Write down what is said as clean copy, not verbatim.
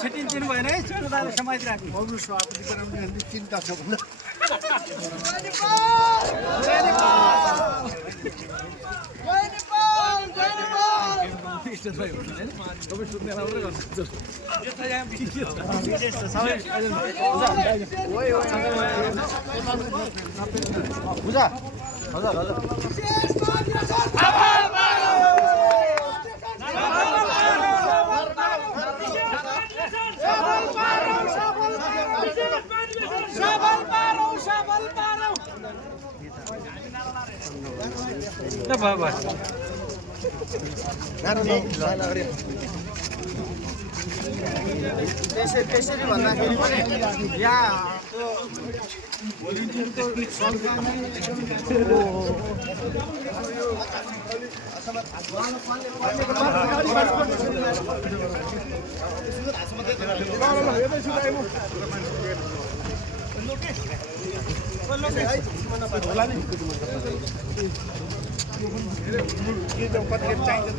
छिटिदिनु भएन है चङ्दाले समातिराख्नु अरू सभापति बनाउने चिन्ता छ भने त्यसरी भन्दाखेरि पनि यहाँ चाहिन्छ